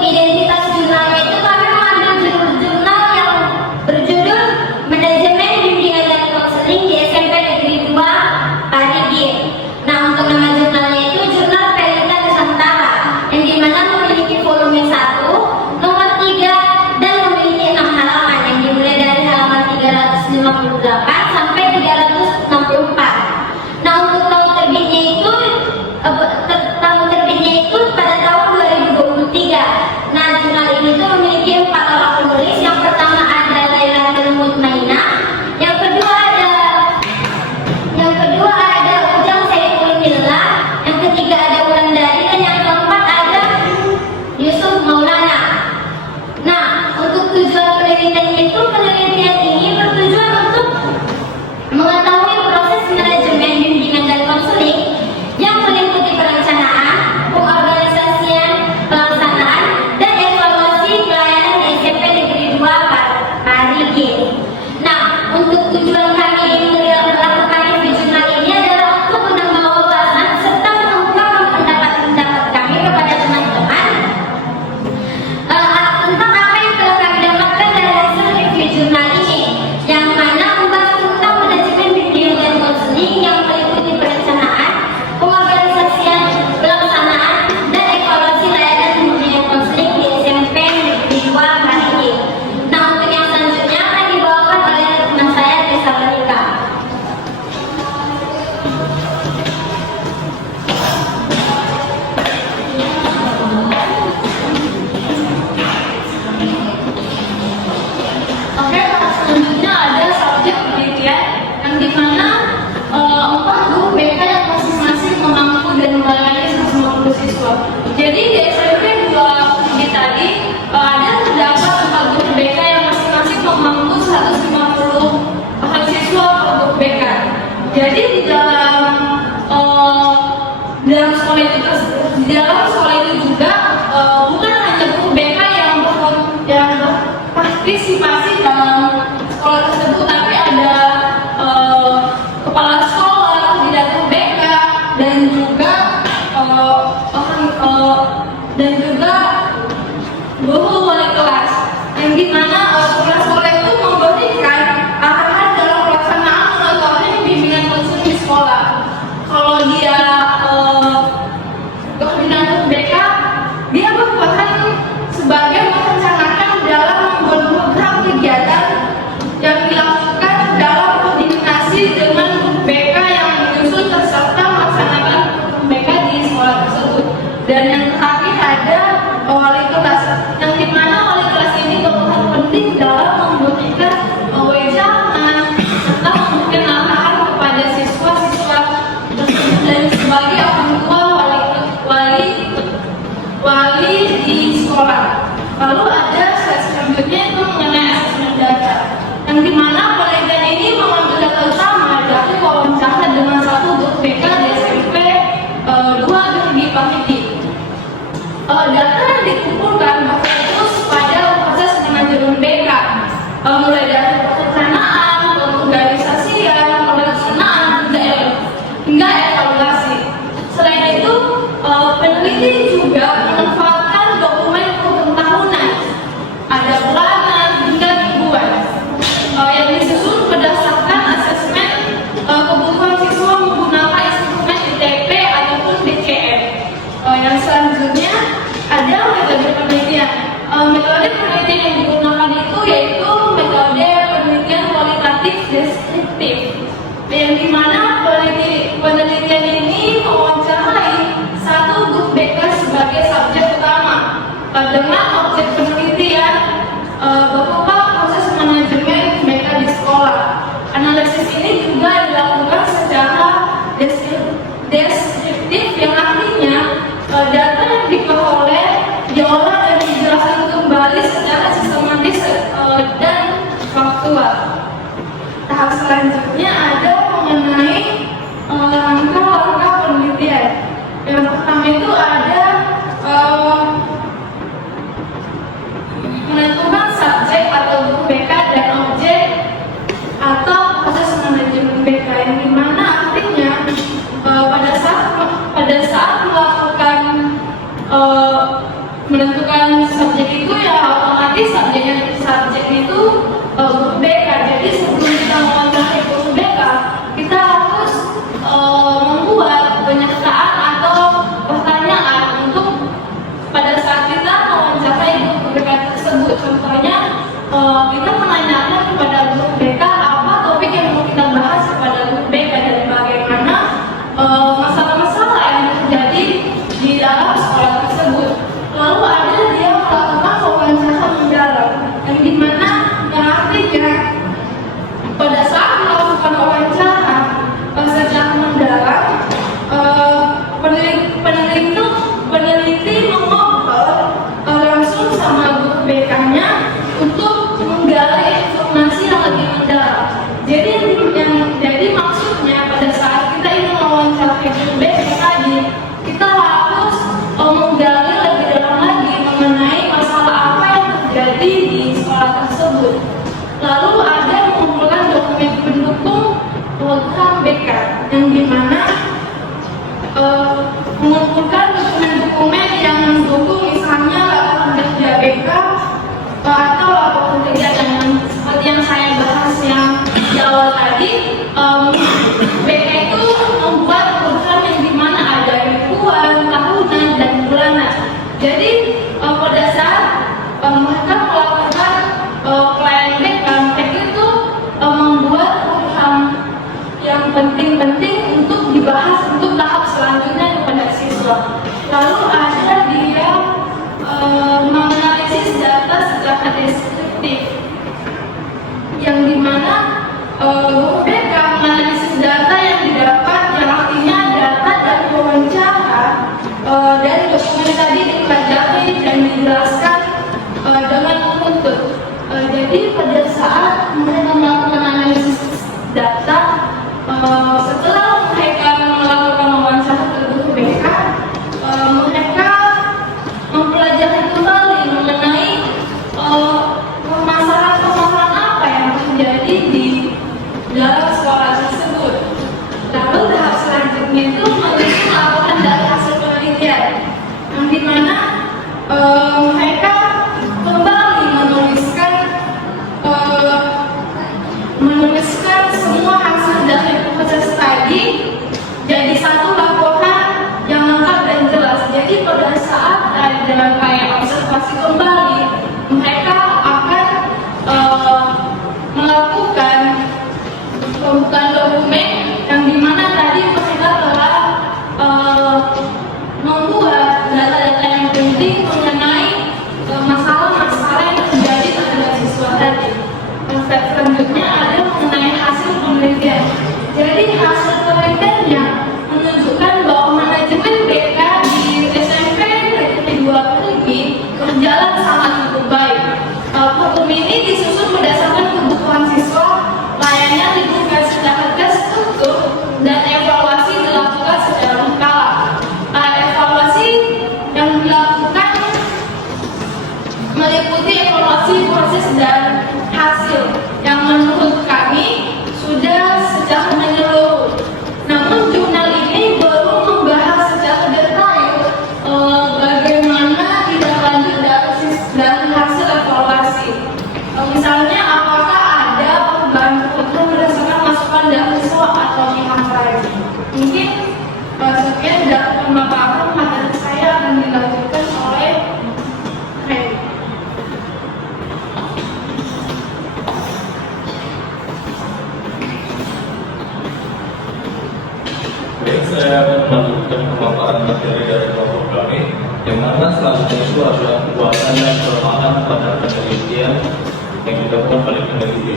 identitas jurnalnya itu kami mengambil jurnal yang berjudul Manajemen Bimbingan dan Konseling di SMP Negeri 2 Parigi. Nah, untuk nama jurnalnya itu Jurnal Pelita Nusantara, yang dimana memiliki volume 1, nomor 3, dan memiliki 6 halaman yang dimulai dari halaman 358 sampai 364. Nah, untuk tahun terbitnya itu pada tahun 2023. Nah, jurnal ini tuh memiliki 4 orang penulis. Yang pertama ada Laila Mutmainah, yang kedua ada Ujang Saiful Millah, yang ketiga ada Wulandari, dan yang keempat ada Yusuf Maulana. Nah, untuk tujuan penelitian ini bertujuan untuk mengetahui proses manajemen bimbingan dan konseling yang meliputi perencanaan, pengorganisasian, pelaksanaan, dan evaluasi pelayanan di SMP Negeri 2 Parigi. Nah, untuk tujuan kami melakukan review jurnal ini adalah untuk menambah wawasan serta mengungkapkan pendapat-pendapat kami kepada teman-teman tentang apa yang telah kami dapatkan dari hasil review jurnal ini, yang mana membahas tentang manajemen bimbingan dan konseling yang meliputi perencanaan, pengorganisasian, pelaksanaan, dan evaluasi layanan bimbingan konseling di SMP Negeri 2 Parigi. Nah, untuk yang selanjutnya akan dibawakan oleh teman saya, Desa Malika. Oke, selanjutnya ada subjek penelitian yang dimana 4 guru BK yang masing-masing memangku dan melayani 150 siswa. Jadi di SMP 2 tadi ada terdapat 4 guru BK yang masing-masing memangku 150 siswa per guru BK. Jadi di dalam sekolah itu juga bukan hanya guru BK yang berpartisipasi dalam sekolah tersebut, tapi ada kepala sekolah, direktur BK, dan juga guru wali kelas, yang dimana kepala sekolah itu memberikan arahan dalam pelaksanaan monitoring bimbingan konseling di sekolah. Kalau dia koordinator BK, dia berperan sebagai merencanakan dalam membuat program kegiatan yang dilakukan dalam koordinasi dengan BK yang menyusun serta melaksanakan BK di sekolah tersebut. Dan yang terakhir ada wali kelas, yang dimana wali kelas ini berperan penting dalam memberikan wejangan serta memberikan arahan kepada siswa-siswa tersebut dan sebagai orang tua wali di sekolah. Lalu ada slide selanjutnya itu mengenai asesmen data, yang dimana penelitian ini mengambil data utama dari wawancara dengan 1 guru BK di SMP 2 Negeri Parigi. Data yang dikumpulkan berfokus pada proses manajemen BK, mulai dari perencanaan, pengorganisasian, pelaksanaan, hingga evaluasi. Selain itu, peneliti juga memanfaatkan dokumen tahunan, ada bulanan hingga mingguan, yang disusun berdasarkan asesmen kebutuhan siswa menggunakan instrumen ITP ataupun DCM. Yang selanjutnya ada metode penelitian. Metode penelitian yang digunakan itu yaitu metode penelitian kualitatif deskriptif, yang dimana penelitian ini mewawancarai 1 guru BK sebagai subjek utama dengan objek penelitian berupa proses manajemen BK di sekolah. Analisis ini juga dilakukan secara deskriptif, yang artinya data yang diperoleh diolah dan dijelaskan kembali secara sistematis dan faktual. Tahap selanjutnya ada mengenai langkah-langkah penelitian. Yang pertama itu ada menentukan subjek itu ya otomatis subjeknya itu guru BK. Jadi sebelum kita mewawancarai guru BK, kita harus membuat penyertaan atau pertanyaan untuk pada saat kita mewawancarai guru BK tersebut. Contohnya kita menanyakan kepada guru BK apa topik yang mau kita bahas kepada guru BK dan bagaimana masalah-masalah yang terjadi di dalam sekolah tersebut. Lalu ada dia melakukan wawancara mendalam, yang dimana yang artinya pada saat melakukan wawancara secara mendalam, peneliti mengobrol langsung sama guru BK-nya untuk menggali informasi yang lebih mendalam. Jadi maksudnya pada saat kita ingin mewawancarai guru BK tadi, kita harus menggali lebih dalam lagi mengenai masalah apa yang terjadi di sekolah tersebut. Lalu ada mengumpulkan dokumen pendukung program BK, yang dimana mengumpulkan dokumen-dokumen yang mendukung misalnya laporan kerja BK atau laporan kerja yang seperti yang saya bahas yang di awal tadi. BK itu membuat program yang dimana ada mingguan, tahunan, dan bulanan. Jadi pada saat mereka melakukan klien BK itu membuat program yang penting-penting untuk dibahas untuk tahap selanjutnya kepada siswa. Lalu ada dia menganalisis data secara deskriptif, yang dimana guru BK menganalisis data yang didapat, yang artinya data dari wawancara dan dokumen tadi dipelajari dan dijelaskan dengan runtut. Jadi pada saat mereka melakukan analisis data, setelah mereka melakukan wawancara ke guru BK, mereka mempelajari kembali mengenai permasalahan-permasalahan apa yang terjadi di dalam sekolah tersebut. Lalu tahap selanjutnya itu menyusun laporan dari hasil penelitian, yang dimana mereka kembali menuliskan semua hasil dari proses tadi jadi satu laporan yang lengkap dan jelas. Jadi pada saat ada kayak observasi kembali, mereka akan melakukan pembukaan dokumen yang dimana tadi mereka telah membuat data-data yang penting mengenai masalah-masalah yang terjadi terhadap siswa tadi. Step selanjutnya ada mengenai hasil penelitian. Jadi hasil penelitiannya menunjukkan bahwa manajemen BK di SMP Negeri 2 Perigi berjalan sangat cukup baik. Program ini disusun berdasarkan kebutuhan siswa, layaknya dibuka secara terstruktur dan evaluasi dilakukan secara berkala. Evaluasi yang dilakukan meliputi evaluasi proses dan hasil yang menurut kami sudah secara menyeluruh. Namun jurnal ini belum membahas secara detail bagaimana tindak lanjut dari hasil evaluasi. Misalnya apakah ada perubahan berdasarkan masukan dari siswa atau pihak lain. Mungkin sekian dari pemaparan materi saya akan dilanjutkan oleh Ren. Baik, saya akan melanjutkan pemaparan materi dari kelompok kami, yang mana selanjutnya itu adalah kekuatan dan kelemahan pada penelitian yang dilakukan oleh peneliti.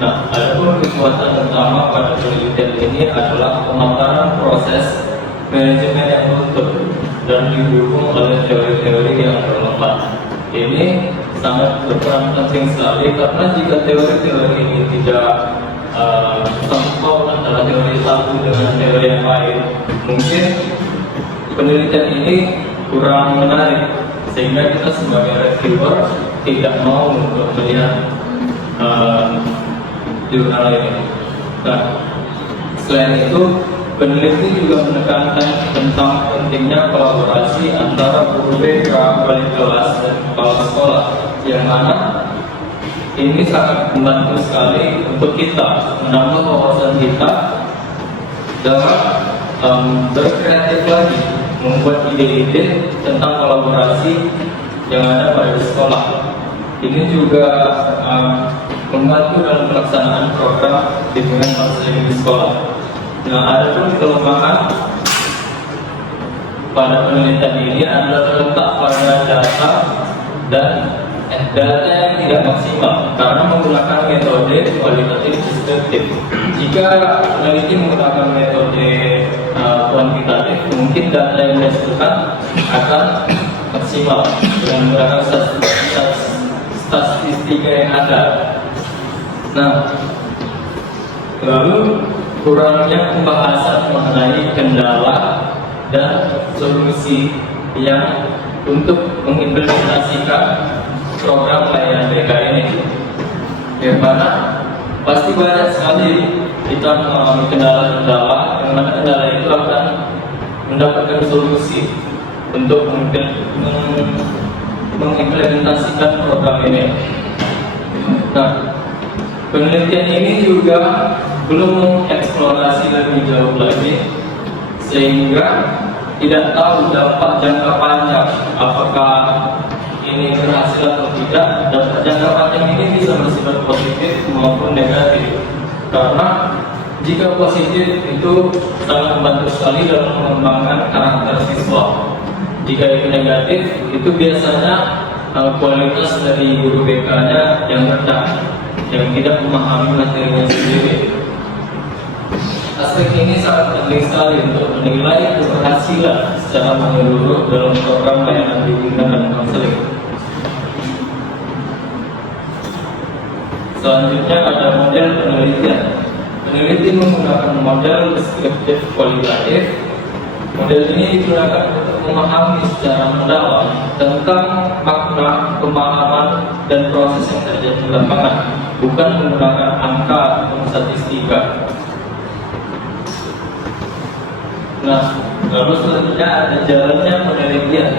Nah, adapun kekuatan utama pada penelitian ini adalah pemaparan proses manajemen yang runtut dan didukung oleh teori-teori yang relevan. Ini sangat berperan penting sekali karena jika teori-teori ini tidak sangkau antara teori satu dengan teori yang lain, mungkin penelitian ini kurang menarik sehingga kita sebagai reviewer tidak mau untuk melihat jurnal ini. Nah, selain itu peneliti juga menekankan tentang pentingnya kolaborasi antara guru BK, wali kelas, dan kepala sekolah, yang mana ini sangat membantu sekali untuk kita menambah wawasan kita dalam berkreatif lagi, membuat ide-ide tentang kolaborasi yang ada pada sekolah. Ini juga membantu dalam pelaksanaan program bimbingan bahasa Inggris di sekolah. Nah, ada pun kelemahan pada penelitian ini adalah terletak pada data dan data yang tidak maksimal karena menggunakan metode kualitatif deskriptif. Jika peneliti menggunakan metode kuantitatif, mungkin data yang dihasilkan akan maksimal dengan menggunakan statistika yang ada. Nah, lalu kurangnya pembahasan mengenai kendala dan solusi yang untuk mengimplementasikan program layanan BK ini, yang mana pasti banyak sekali kita mengalami kendala-kendala, yang mana kendala itu akan mendapatkan solusi untuk mengimplementasikan program ini. Nah, penelitian ini juga belum mengeksplorasi lebih jauh lagi, sehingga tidak tahu dampak jangka panjang apakah ini berhasil atau tidak. Dampak jangka panjang ini bisa bersifat positif maupun negatif, karena jika positif itu sangat membantu sekali dalam mengembangkan karakter siswa. Jika itu negatif, itu biasanya kualitas dari guru BK-nya yang rendah, yang tidak memahami materinya sendiri. Aspek ini sangat penting sekali untuk menilai keberhasilan secara menyeluruh dalam program layanan bimbingan dan konseling. Selanjutnya ada model penelitian. Peneliti menggunakan model deskriptif kualitatif. Model ini digunakan untuk memahami secara mendalam tentang makna, pemahaman, dan proses yang terjadi di lapangan, bukan menggunakan angka atau statistika. Nah, lalu selanjutnya ada jalannya penelitian.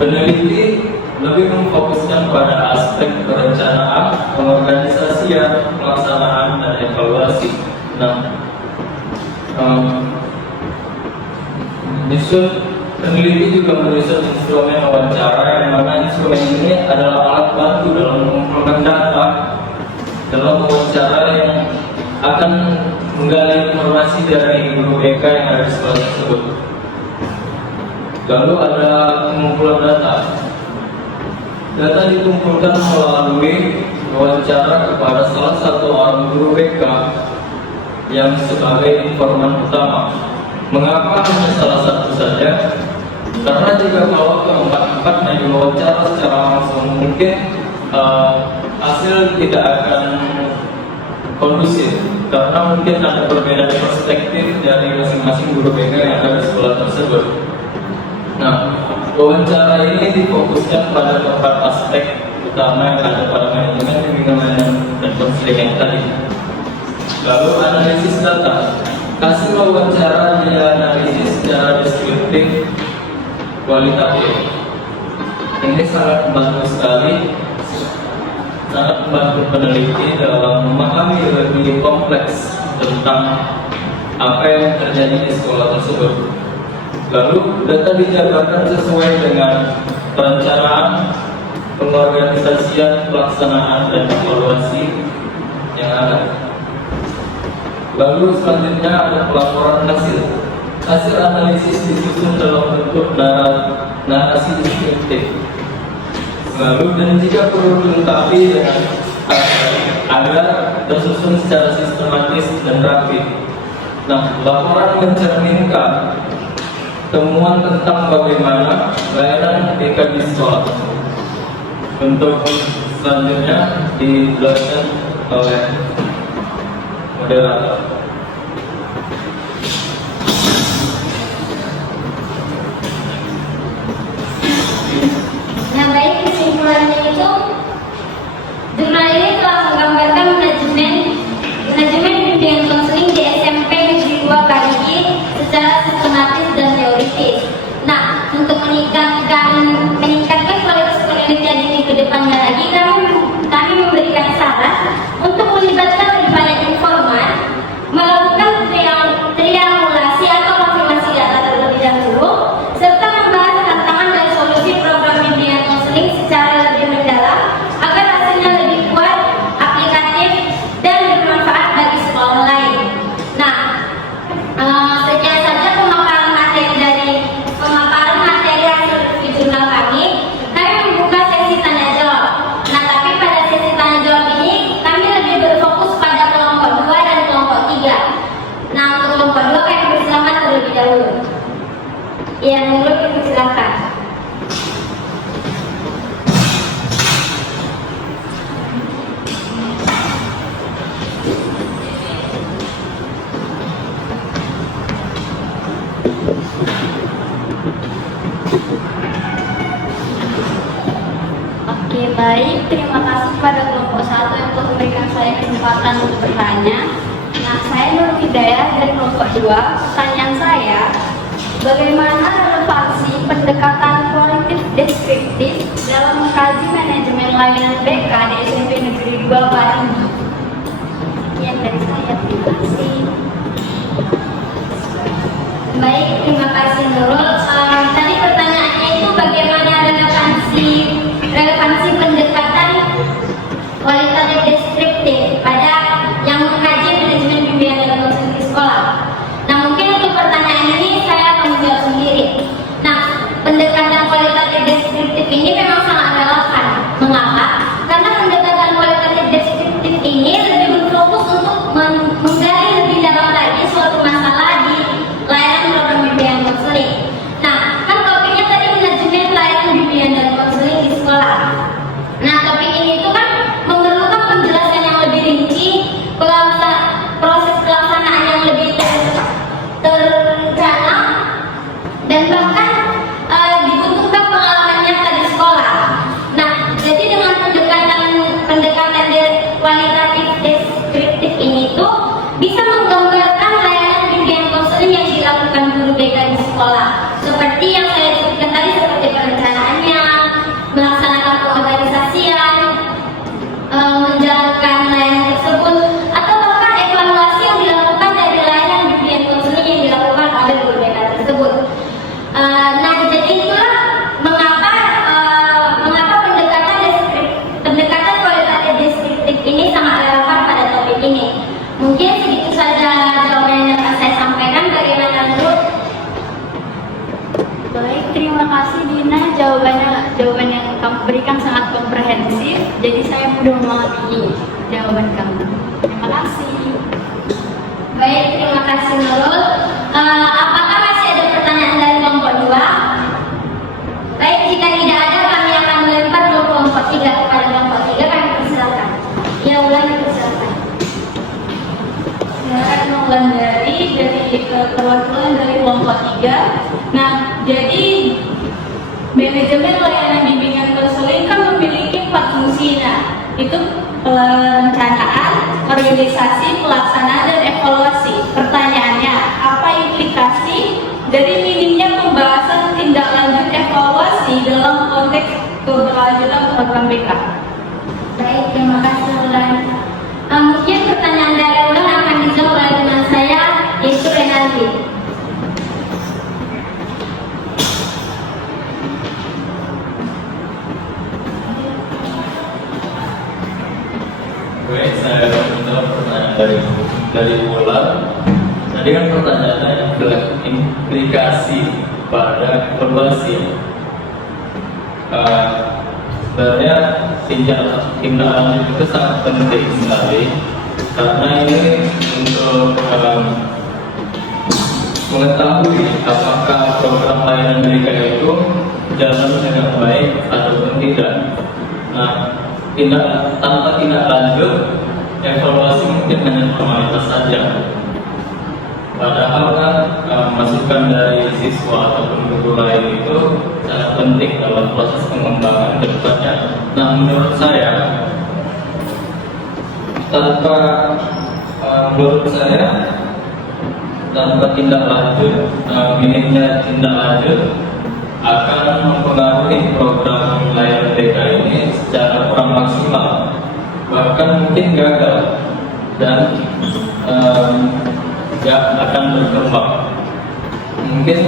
Peneliti lebih memfokuskan pada aspek perencanaan, pengorganisasian, pelaksanaan, dan evaluasi. Nah, peneliti juga menyusun instrumen wawancara, yang mana instrumen ini adalah alat bantu dalam mengumpulkan data dalam wawancara yang akan menggali informasi dari guru BK yang ada di sekolah tersebut. Lalu ada pengumpulan data. Data dikumpulkan melalui wawancara kepada salah satu orang guru BK yang sebagai informan utama. Mengapa hanya salah satu saja? Karena jika kalau keempat-empatnya diwawancara secara langsung, mungkin hasil tidak akan kondusif, karena mungkin ada perbedaan perspektif dari masing-masing guru BK yang ada di sekolah tersebut. Nah, wawancara ini difokuskan pada 4 aspek utama yang ada pada manajemen bimbingan dan konseling yang tadi. Lalu analisis data. Hasil wawancara dianalisis secara deskriptif kualitatif. Ini sangat membantu sekali, sangat membantu peneliti dalam memahami lebih kompleks tentang apa yang terjadi di sekolah tersebut. Lalu data dijabarkan sesuai dengan perencanaan, pengorganisasian, pelaksanaan, dan evaluasi yang ada. Lalu selanjutnya ada pelaporan hasil. Hasil analisis disusun dalam bentuk narasi deskriptif. Lalu dan jika perlu dilengkapi dengan agar tersusun secara sistematis dan rapi. Nah, laporan mencerminkan temuan tentang bagaimana layanan BK di sekolah. Untuk selanjutnya dijelaskan oleh moderator. Nah, baik, kesimpulannya itu jurnal ini telah menggambarkan manajemen bimbingan konseling di SMP Negeri 2 Parigi Baik, terima kasih pada kelompok 1 yang telah memberikan saya kesempatan untuk bertanya. Nah, saya Nur Hidayah dari kelompok 2. Pertanyaan saya, bagaimana relevansi pendekatan kualitatif deskriptif dalam mengkaji manajemen layanan BK di SMP Negeri 2 Paringgi? Yang dari saya, terima kasih. Baik, terima kasih Nurul. Tadi pertanyaannya itu bagaimana relevansi pendekatan kualitatif deskriptif pada yang mengkaji manajemen bimbingan dalam konstruksi sekolah. Nah, mungkin untuk pertanyaan ini saya akan menjawab sendiri. Nah, pendekatan kualitatif deskriptif ini memang sangat relevan. Mengapa? Karena pendekatan kualitatif deskriptif ini lebih berfokus untuk menggali lebih dalam lagi suatu masalah di layanan program bimbingan konseling. Nah, kan topiknya tadi manajemen layanan bimbingan dan konseling di sekolah. Nah, topik ini itu kan memerlukan penjelasan yang lebih rinci, proses pelaksanaan yang lebih terencana, dan bahkan dibutuhkan pengalaman nyata di sekolah. Nah, jadi dengan pendekatan kualitatif deskriptif ini tuh bisa menggambarkan layanan bimbingan konseling yang dilakukan guru BK di sekolah, seperti yang saya sebutkan tadi, seperti perencanaannya, melaksanakan pengorganisasian, menjalankan layanan tersebut, atau bahkan evaluasi yang dilakukan dari layanan bimbingan konseling yang dilakukan oleh guru BK tersebut. Nah, jadi itulah mengapa pendekatan kualitatif deskriptif ini sangat relevan pada topik ini. Mungkin segitu saja jawaban yang dapat saya sampaikan. Bagaimana menurut? Baik, terima kasih Dina. Jawaban yang kamu berikan sangat komprehensif. Jadi saya mudah memahami jawaban kamu. Terima kasih. Baik, terima kasih Nurul. Apakah masih ada pertanyaan dari kelompok 2? Baik, jika tidak ada, kami akan melempar ke kelompok 3. Kepada kelompok 3 kami persilakan. Ya, ulangi, persilakan. Saya Wulandari dari perwakilan dari kelompok 3. Nah, jadi manajemen layanan bimbingan konseling kan memiliki 4 fungsi. Nah, itu perencanaan, organisasi, pelaksanaan, dan evaluasi. Pertanyaannya, apa implikasi dari minimnya pembahasan tindak lanjut evaluasi dalam konteks keberlanjutan program BK? Baik, terima kasih Ulan. Mungkin pertanyaan dari Ulan akan dijawab oleh teman saya, yaitu Renaldi. Baik, saya menjawab pertanyaan dari Ulan. Tadi kan pertanyaannya adalah implikasi pada evaluasi. Sebenarnya tindak lanjut itu sangat penting sekali, karena ini untuk mengetahui apakah program layanan mereka itu jalan dengan baik ataupun tidak. Nah, tanpa tindak lanjut, evaluasi mungkin hanya formalitas saja. Padahal kan masukan dari siswa ataupun guru lain itu sangat penting dalam proses pengembangan kedepannya. Nah, menurut saya tanpa tindak lanjut, minimnya tindak lanjut akan mempengaruhi program layanan BK ini secara kurang maksimal, bahkan mungkin gagal dan gak akan berkembang. Mungkin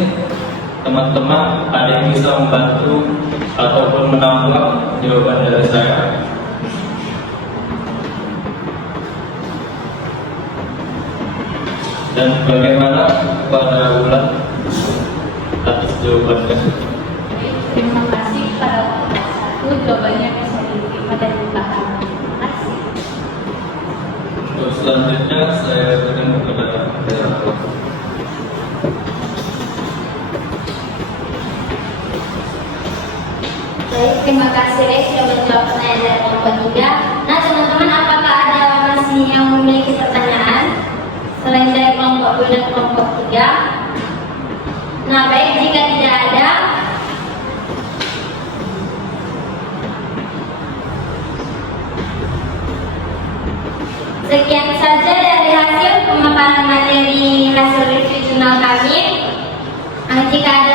teman-teman ada yang bisa membantu ataupun menambah jawaban dari saya. Dan bagaimana pada Bulan atas jawabannya? Terima kasih pada kelompok 1. Jawabannya bisa diterima dan dipahami. Terima kasih. Untuk selanjutnya saya berikan kepada moderator. Baik, terima kasih Rex sudah menjawab pertanyaan dari kelompok 3. Nah, teman-teman, apakah ada masih yang memiliki pertanyaan selain dari kelompok 2 dan kelompok 3? Nah, baik, jika tidak ada, Sekian saja dari hasil pemaparan materi hasil review jurnal kami. Jika ada